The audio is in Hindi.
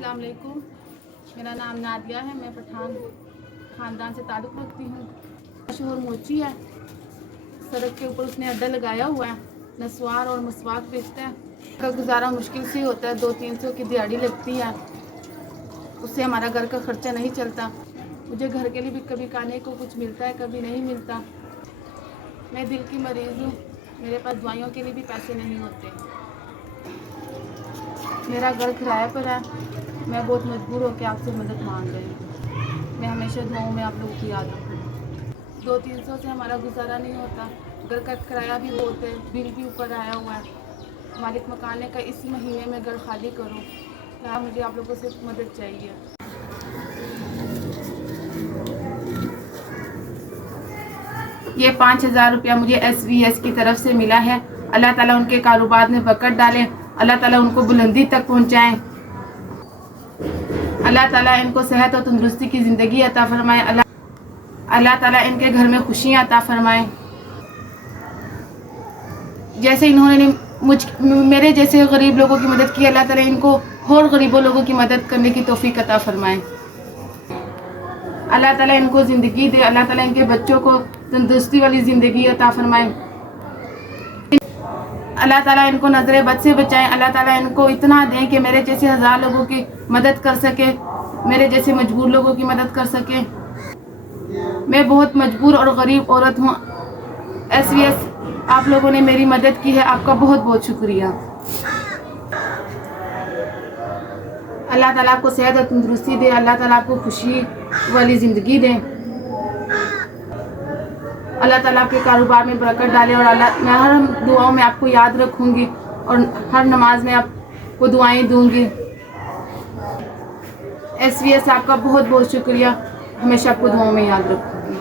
अस्सलाम वालेकुम। मेरा नाम नादिया है। मैं पठान ख़ानदान से ताल्लुक़ रखती हूँ। मशहूर मोची है। सड़क के ऊपर उसने अड्डा लगाया हुआ है। नस्वार और मसवाक बेचता है। का गुजारा मुश्किल से होता है। 200-300 की दिहाड़ी लगती है। उससे हमारा घर का खर्चा नहीं चलता। मुझे घर के लिए भी कभी खाने को कुछ मिलता है, कभी नहीं मिलता। मैं दिल की मरीज़ हूँ। मेरे पास दवाइयों के लिए भी पैसे नहीं होते। मेरा घर किराए पर है। मैं बहुत मजबूर होकर आपसे मदद मांग रही हूँ। मैं हमेशा दुआओं में आप लोगों की याद रखूँगी। 200-300 से हमारा गुजारा नहीं होता। घर का किराया भी बहुत है, बिल भी ऊपर आया हुआ है। मालिक मकान का इस महीने में घर खाली करो। यहाँ मुझे आप लोगों से मदद चाहिए। ये 5000 रुपया मुझे SVS की तरफ से मिला है। अल्लाह ताला उनके कारोबार में बरकत डाले। अल्लाह ताला उनको बुलंदी तक पहुँचाएँ। अल्लाह ताला इनको सेहत और तंदुरुस्ती की ज़िंदगी अता फरमाए। अल्लाह ताला इनके घर में खुशियाँ अता फरमाए। जैसे इन्होंने मेरे जैसे गरीब लोगों की मदद की, अल्लाह ताला इनको और गरीबों लोगों की मदद करने की तौफीक अता फरमाए। अल्लाह ताला इनको ज़िंदगी दे। अल्लाह ताला इनके बच्चों को तंदुरुस्ती वाली ज़िंदगी अता फरमाए। अल्लाह ताला इनको नज़र बद से बचाएं। अल्लाह ताला इनको इतना दें कि मेरे जैसे 1000 लोगों की मदद कर सके, मेरे जैसे मजबूर लोगों की मदद कर सके। मैं बहुत मजबूर और गरीब औरत हूँ। SVS आप लोगों ने मेरी मदद की है, आपका बहुत बहुत शुक्रिया। अल्लाह ताला आपको सेहत और तंदुरुस्ती दे। अल्लाह ताला आपको खुशी वाली ज़िंदगी दे। अल्लाह ताला आपके कारोबार में बरकत डाले। और मैं हर दुआओं में आपको याद रखूँगी और हर नमाज में आपको दुआएं दूँगी। SVS आपका बहुत बहुत शुक्रिया। हमेशा आपको दुआओं में याद रखूँगी।